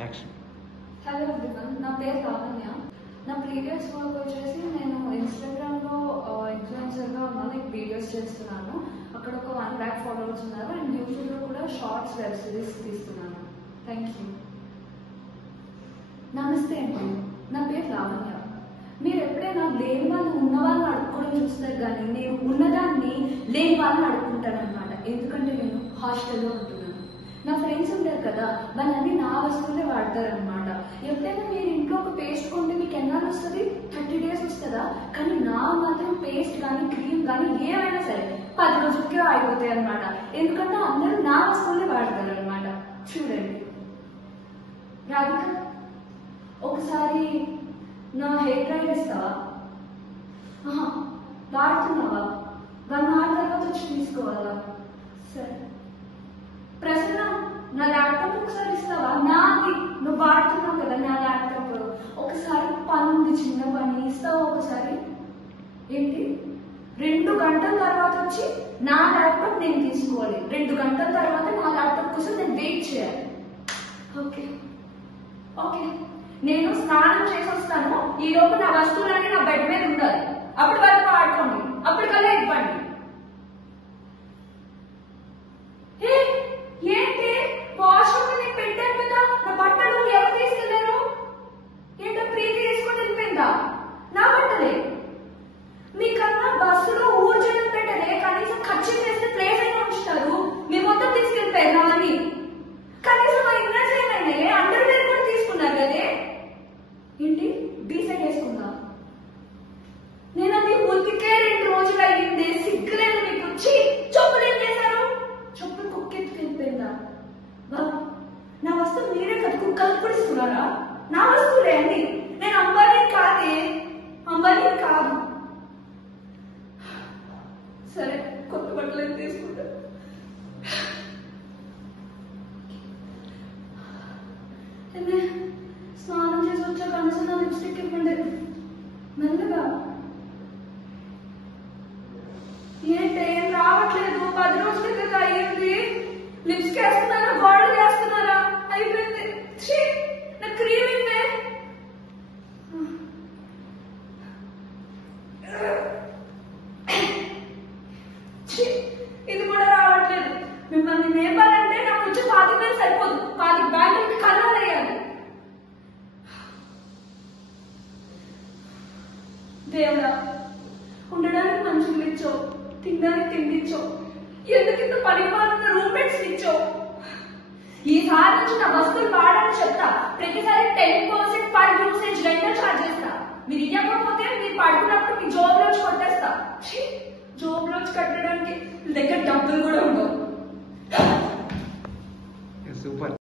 Action. Hello everyone, నా పేరు లావణ్య. నా ప్రీవియస్ వర్క్ వచ్చేసి నేను ఇన్స్టాగ్రామ్లో ఇన్ఫ్లుయెన్సర్గా ఉన్నాను. వీడియోస్ చేస్తున్నాను. అక్కడ ఒక 1 lakh ఫాలోవర్స్ ఉన్నారు. అండ్ యూట్యూబ్లో కూడా షార్ట్స్ వెబ్ సిరీస్ తీస్తున్నాను. Thank you. నమస్తే అండి, నా పేరు లావణ్య. మీరు ఎప్పుడైనా లేని వాళ్ళు ఉన్న వాళ్ళని అడుక్కోవడం చూస్తారు, కానీ నేను ఉన్నదాన్ని లేని వాళ్ళని అడుక్కుంటానమాట. ఎందుకంటే నేను హాస్టల్లో ఉంటున్నాను. నా ఫ్రెండ్స్ ఉంటారు కదా, వాళ్ళన్నీ నా వస్తువులే వాడతారనమాట. ఎప్పుడైనా మీరు ఇంట్లో ఒక పేస్ట్ కొంటే మీకు ఎన్నాళ్ళు వస్తుంది? 30 days వస్తుందా? కానీ నా మాత్రం పేస్ట్ కానీ క్రీమ్ కానీ ఏమైనా సరే 10 రోజులకే అయిపోతాయి అనమాట. ఎందుకంటే అందరూ నా వస్తువులే వాడతారు అనమాట. చూడండి రాధిక, ఒకసారి నా హెయిర్ డ్రైర్ ఇస్తావా? వాడుతున్నావా? 1 hour తర్వాత వచ్చి తీసుకోవాలా? సరే. ప్రసన్న, నా ల్యాప్టాప్ ఒకసారి ఇస్తావా? నాది, నువ్వు వాడుతున్నావు కదా నా ల్యాప్టాప్. ఒకసారి పని ఉంది, చిన్న పని, ఇస్తావా ఒకసారి? ఏంటి, 2 గంటల తర్వాత వచ్చి నా ల్యాప్టాప్ నేను తీసుకోవాలి? 2 గంటల తర్వాత నా ల్యాప్టాప్ కోసం నేను వెయిట్ చేయాలి? ఓకే ఓకే, నేను స్నానం చేసి వస్తాను. ఈ లోపు నా వస్తువులన్నీ నా బెడ్ మీద ఉండాలి. అప్పటి వరకు వాడుకోండి, అప్పటికల్లా ఇవ్వండి. ఏంటి, వాష్రూమ్ నేను పెట్టాను కదా, నా బట్టలు ఎవరు తీసుకెళ్లారు? ఏంటో ప్రీతి తీసుకొని వెళ్ళిపోయిందా? నా బట్టలే. మీకన్నా బస్సులో ఊర్జనం పెట్టలే, కనీసం ఖర్చు చేసిన ప్లేస్ అయినా ఉంచుతారు. మీ మొత్తం తీసుకెళ్ళిపోయారు నాని. కనీసం మా ఇన్నర్స్ ఏమైనా అండర్ వేర్ కూడా తీసుకున్నారు కదే. ఏంటి, డీసెంట్ వేసుకుందా? నేను అది ఉతికే 2 రోజులు అయ్యింది. సిగ్గులేదు మీకు? చెప్పులు ఏం చేశారు? చెప్పులు కుక్కెత్తుకెళ్ళిపోయిందా? నా వస్తువు మీరే కదా కుక్కలు కూడా ఇస్తున్నారా? నా వస్తువులే అండి. నేను అంబానీ కాదే, అంబానీ కాదు. సరే, కొత్త బట్టలు తీసుకుంటా. స్నానం చేసి వచ్చా, కనీసం నా లిప్స్టిక్ ఇవ్వండి మెల్లగా. ఏంటి, ఏం రావట్లేదు? 10 రోజుల క్రితం అయ్యింది. లిప్స్కి వేస్తున్నారా, గోల్డ్ వేస్తున్నారా? అయిపోయింది. నా క్రీమ్ ఇవ్వే. ఇది కూడా రావట్లేదు. మిమ్మల్ని నేపాలంటే నాకు వచ్చి 25,000 సరిపోదు. 10 బ్యాగులకి కలర్ అయ్యాలి. దేవుడా, ఉండడానికి మనుషులు ఇచ్చో, తినడానికి తిండి ఇచ్చో, ఎందుకు ఇంత పరిమాణంలో రూమ్మేట్స్ ఇచ్చో. ఈసారి నుంచి నా వస్తువులు వాడని చెప్తా. ప్రతిసారి 10% పర్ యూసేజ్ రెంట్ ఛార్జ్ చేస్తా. మీరు ఇవ్వకపోతే మీరు పడుకున్నప్పుడు మీ జోబులోంచి కొట్టేస్తా. జోబులోంచి కట్టడానికి దగ్గర